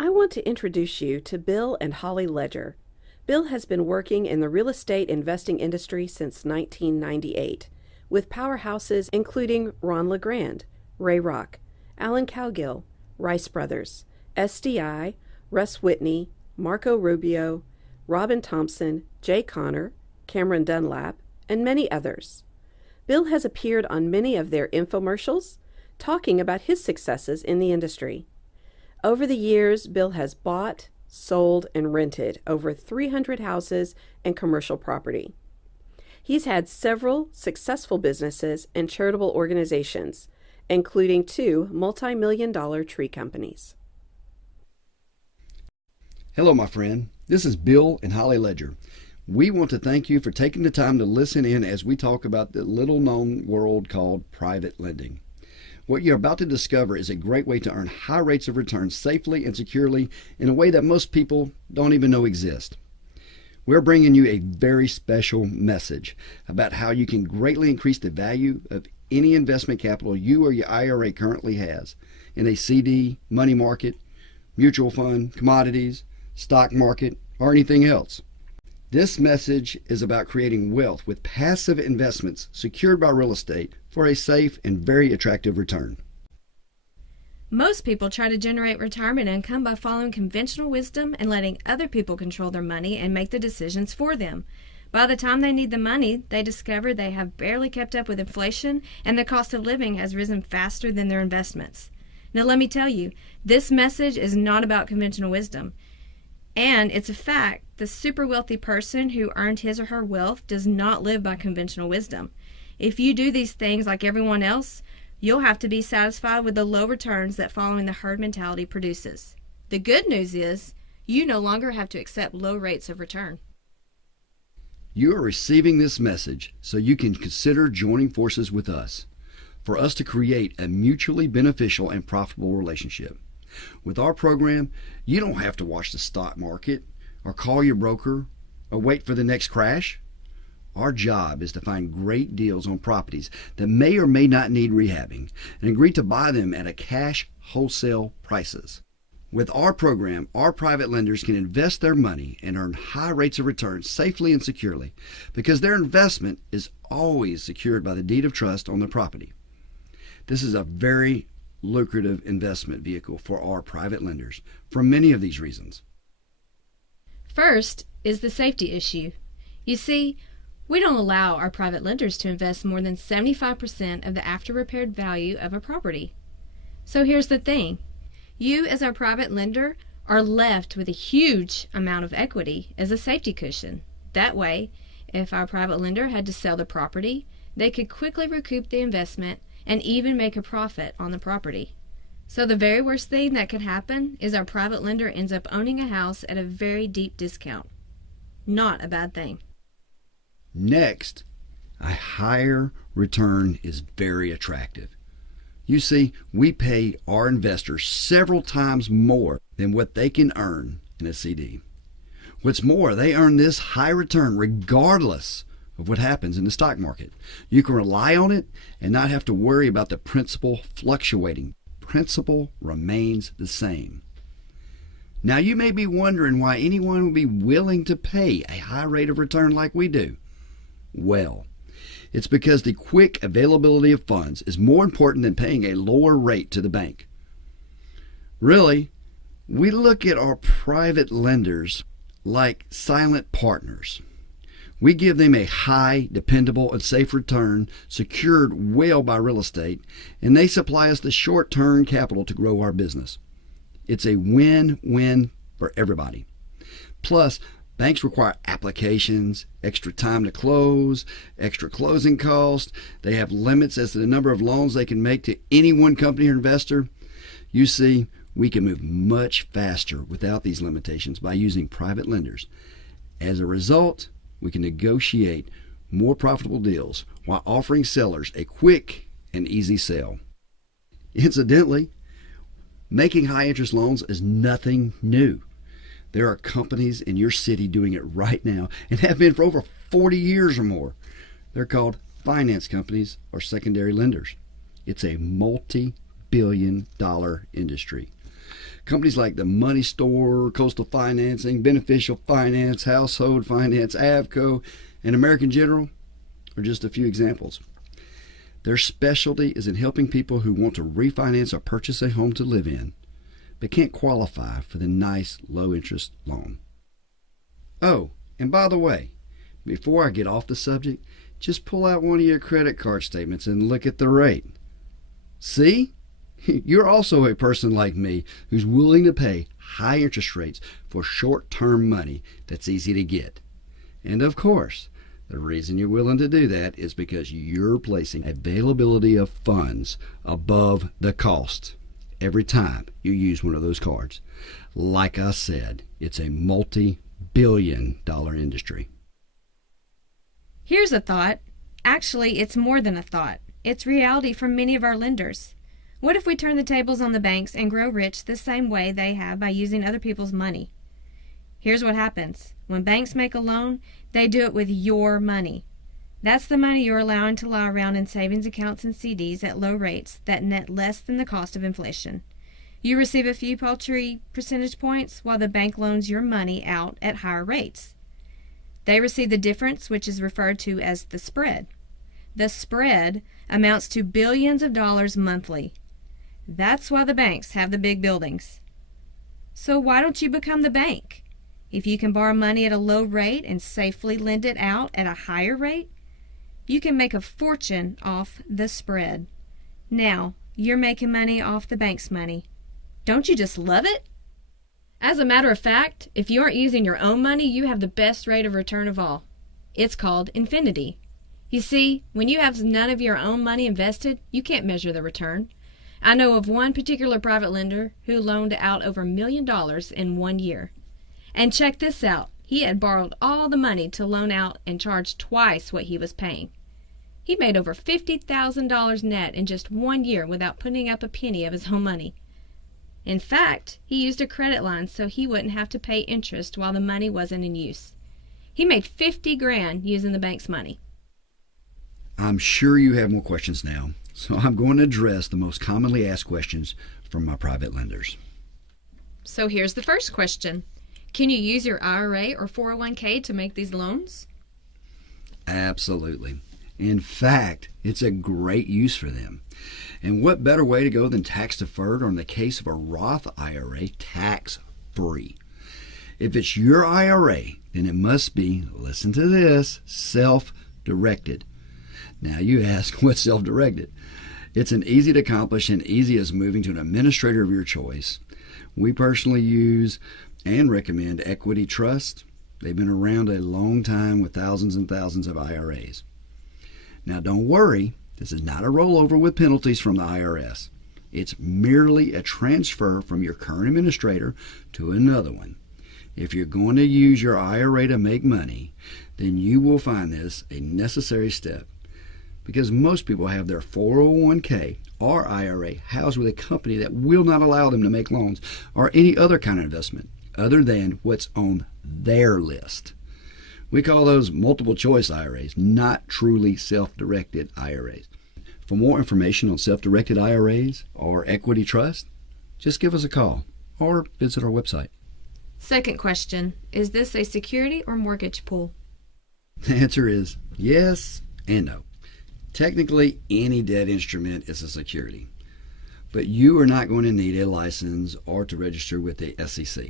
I want to introduce you to Bill and Holly Ledger. Bill has been working in the real estate investing industry since 1998, with powerhouses including Ron LeGrand, Ray Rock, Alan Cowgill, Rice Brothers, SDI, Russ Whitney, Marco Rubio, Robin Thompson, Jay Connor, Cameron Dunlap, and many others. Bill has appeared on many of their infomercials, talking about his successes in the industry. Over the years, Bill has bought, sold, and rented over 300 houses and commercial property. He's had several successful businesses and charitable organizations, including 2 multi-million-dollar tree companies. Hello, my friend. This is Bill and Holly Ledger. We want to thank you for taking the time to listen in as we talk about the little-known world called private lending. What you're about to discover is a great way to earn high rates of return safely and securely in a way that most people don't even know exists. We're bringing you a very special message about how you can greatly increase the value of any investment capital you or your IRA currently has in a CD, money market, mutual fund, commodities, stock market, or anything else. This message is about creating wealth with passive investments secured by real estate for a safe and very attractive return. Most people try to generate retirement income by following conventional wisdom and letting other people control their money and make the decisions for them. By the time they need the money, they discover they have barely kept up with inflation and the cost of living has risen faster than their investments. Now let me tell you, this message is not about conventional wisdom. And it's a fact, the super wealthy person who earned his or her wealth does not live by conventional wisdom. If you do these things like everyone else, you'll have to be satisfied with the low returns that following the herd mentality produces. The good news is, you no longer have to accept low rates of return. You are receiving this message so you can consider joining forces with us for us to create a mutually beneficial and profitable relationship. With our program, you don't have to watch the stock market or call your broker or wait for the next crash. Our job is to find great deals on properties that may or may not need rehabbing and agree to buy them at a cash wholesale prices. With our program, our private lenders can invest their money and earn high rates of return safely and securely because their investment is always secured by the deed of trust on the property. This is a very lucrative investment vehicle for our private lenders for many of these reasons. First is the safety issue. You see, we don't allow our private lenders to invest more than 75% of the after-repaired value of a property. So here's the thing. You as our private lender are left with a huge amount of equity as a safety cushion. That way, if our private lender had to sell the property, they could quickly recoup the investment and even make a profit on the property. So the very worst thing that could happen is our private lender ends up owning a house at a very deep discount. Not a bad thing. Next, a higher return is very attractive. You see, we pay our investors several times more than what they can earn in a CD. What's more, they earn this high return regardless of what happens in the stock market. You can rely on it and not have to worry about the principal fluctuating. Principal remains the same. Now you may be wondering why anyone would be willing to pay a high rate of return like we do. Well, it's because the quick availability of funds is more important than paying a lower rate to the bank. Really, we look at our private lenders like silent partners. We give them a high, dependable, and safe return secured well by real estate, and they supply us the short-term capital to grow our business. It's a win-win for everybody. Plus, banks require applications, extra time to close, extra closing costs. They have limits as to the number of loans they can make to any one company or investor. You see, we can move much faster without these limitations by using private lenders. As a result, we can negotiate more profitable deals while offering sellers a quick and easy sale. Incidentally, making high interest loans is nothing new. There are companies in your city doing it right now and have been for over 40 years or more. They're called finance companies or secondary lenders. It's a multi-billion-dollar industry. Companies like the Money Store, Coastal Financing, Beneficial Finance, Household Finance, Avco, and American General are just a few examples. Their specialty is in helping people who want to refinance or purchase a home to live in, but can't qualify for the nice low-interest loan. Oh, and by the way, before I get off the subject, just pull out one of your credit card statements and look at the rate. See? You're also a person like me who's willing to pay high interest rates for short-term money that's easy to get. And of course, the reason you're willing to do that is because you're placing availability of funds above the cost every time you use one of those cards. Like I said, it's a multi-billion-dollar industry. Here's a thought. Actually, it's more than a thought. It's reality for many of our lenders. What if we turn the tables on the banks and grow rich the same way they have by using other people's money? Here's what happens. When banks make a loan, they do it with your money. That's the money you're allowing to lie around in savings accounts and CDs at low rates that net less than the cost of inflation. You receive a few paltry percentage points while the bank loans your money out at higher rates. They receive the difference, which is referred to as the spread. The spread amounts to billions of dollars monthly. That's why the banks have the big buildings. So why don't you become the bank? If you can borrow money at a low rate and safely lend it out at a higher rate, you can make a fortune off the spread. Now, you're making money off the bank's money. Don't you just love it? As a matter of fact, if you aren't using your own money, you have the best rate of return of all. It's called Infinity. You see, when you have none of your own money invested, you can't measure the return. I know of one particular private lender who loaned out over $1 million in 1 year. And check this out. He had borrowed all the money to loan out and charged twice what he was paying. He made over $50,000 net in just 1 year without putting up a penny of his own money. In fact, he used a credit line so he wouldn't have to pay interest while the money wasn't in use. He made $50,000 using the bank's money. I'm sure you have more questions now, so I'm going to address the most commonly asked questions from my private lenders. So here's the first question. Can you use your IRA or 401k to make these loans? Absolutely. In fact, it's a great use for them. And what better way to go than tax-deferred, or in the case of a Roth IRA, tax-free. If it's your IRA, then it must be, listen to this, self-directed. Now you ask, what's self-directed? It's an easy to accomplish and easy as moving to an administrator of your choice. We personally use and recommend Equity Trust. They've been around a long time with thousands and thousands of IRAs. Now don't worry, this is not a rollover with penalties from the IRS. It's merely a transfer from your current administrator to another one. If you're going to use your IRA to make money, then you will find this a necessary step, because most people have their 401k or IRA housed with a company that will not allow them to make loans or any other kind of investment other than what's on their list. We call those multiple choice IRAs, not truly self-directed IRAs. For more information on self-directed IRAs or Equity Trust, just give us a call or visit our website. Second question, is this a security or mortgage pool? The answer is yes and no. Technically, any debt instrument is a security, but you are not going to need a license or to register with the SEC.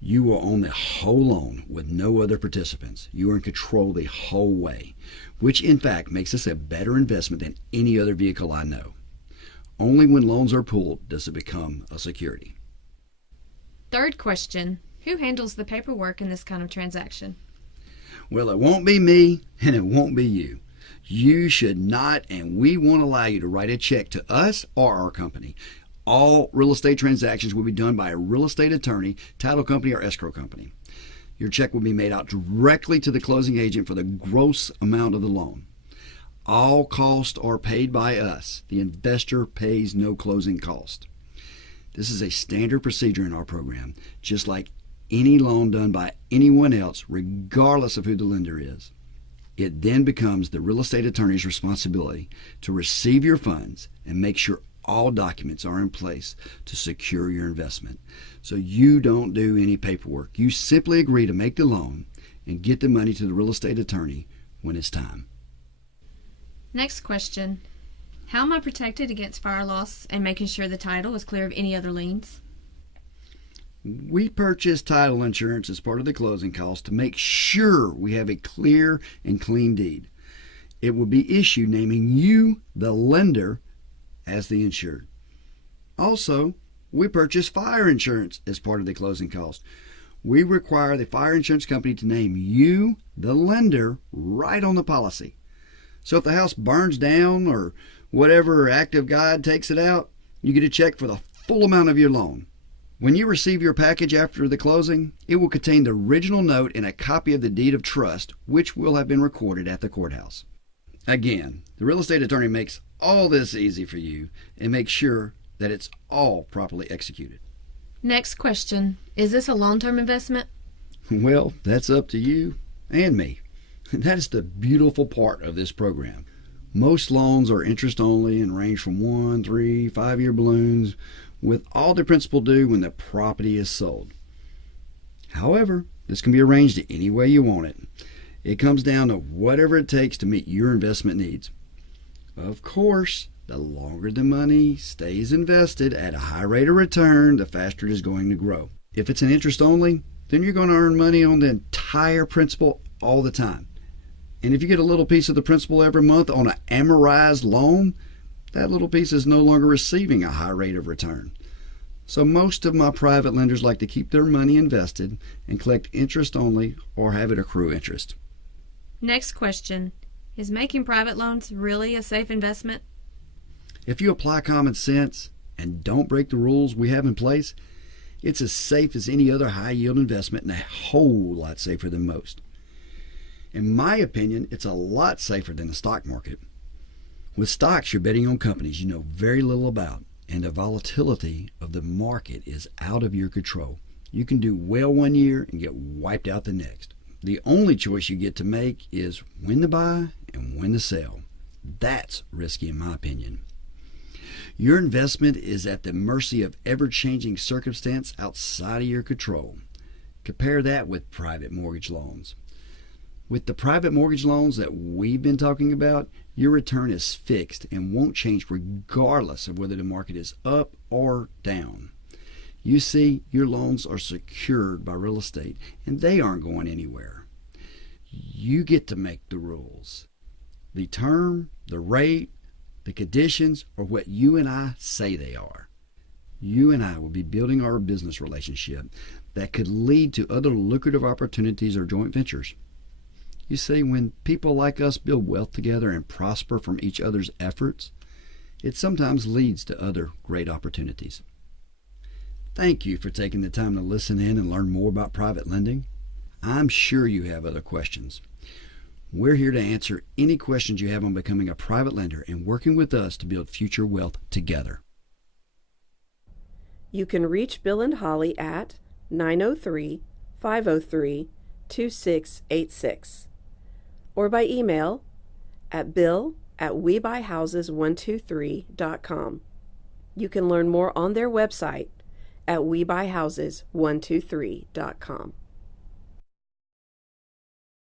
You will own the whole loan with no other participants. You are in control the whole way, which in fact makes this a better investment than any other vehicle I know. Only when loans are pooled does it become a security. Third question, who handles the paperwork in this kind of transaction? Well, it won't be me and it won't be you. You should not, and we won't allow you to write a check to us or our company. All real estate transactions will be done by a real estate attorney, title company, or escrow company. Your check will be made out directly to the closing agent for the gross amount of the loan. All costs are paid by us. The investor pays no closing cost. This is a standard procedure in our program, just like any loan done by anyone else, regardless of who the lender is. It then becomes the real estate attorney's responsibility to receive your funds and make sure all documents are in place to secure your investment. So you don't do any paperwork. You simply agree to make the loan and get the money to the real estate attorney when it's time. Next question. How am I protected against fire loss and making sure the title is clear of any other liens? We purchase title insurance as part of the closing costs to make sure we have a clear and clean deed. It will be issued naming you, the lender, as the insured. Also, we purchase fire insurance as part of the closing costs. We require the fire insurance company to name you, the lender, right on the policy. So if the house burns down or whatever act of God takes it out, you get a check for the full amount of your loan. When you receive your package after the closing, it will contain the original note and a copy of the deed of trust, which will have been recorded at the courthouse. Again, the real estate attorney makes all this easy for you and makes sure that it's all properly executed. Next question. Is this a long-term investment? Well, that's up to you and me. That is the beautiful part of this program. Most loans are interest only and range from 1, 3, 5-year balloons, with all the principal due when the property is sold. However, this can be arranged any way you want it. It comes down to whatever it takes to meet your investment needs. Of course, the longer the money stays invested at a high rate of return, the faster it is going to grow. If it's an interest only, then you're going to earn money on the entire principal all the time. And if you get a little piece of the principal every month on an amortized loan, that little piece is no longer receiving a high rate of return. So most of my private lenders like to keep their money invested and collect interest only or have it accrue interest. Next question. Is making private loans really a safe investment? If you apply common sense and don't break the rules we have in place, it's as safe as any other high-yield investment and a whole lot safer than most. In my opinion, it's a lot safer than the stock market. With stocks, you're betting on companies you know very little about, and the volatility of the market is out of your control. You can do well one year and get wiped out the next. The only choice you get to make is when to buy and when to sell. That's risky in my opinion. Your investment is at the mercy of ever-changing circumstance outside of your control. Compare that with private mortgage loans. With the private mortgage loans that we've been talking about, your return is fixed and won't change regardless of whether the market is up or down. You see, your loans are secured by real estate and they aren't going anywhere. You get to make the rules. The term, the rate, the conditions are what you and I say they are. You and I will be building our business relationship that could lead to other lucrative opportunities or joint ventures. You see, when people like us build wealth together and prosper from each other's efforts, it sometimes leads to other great opportunities. Thank you for taking the time to listen in and learn more about private lending. I'm sure you have other questions. We're here to answer any questions you have on becoming a private lender and working with us to build future wealth together. You can reach Bill and Holly at 903-503-2686 or by email at bill@webuyhouses123.com. You can learn more on their website at webuyhouses123.com.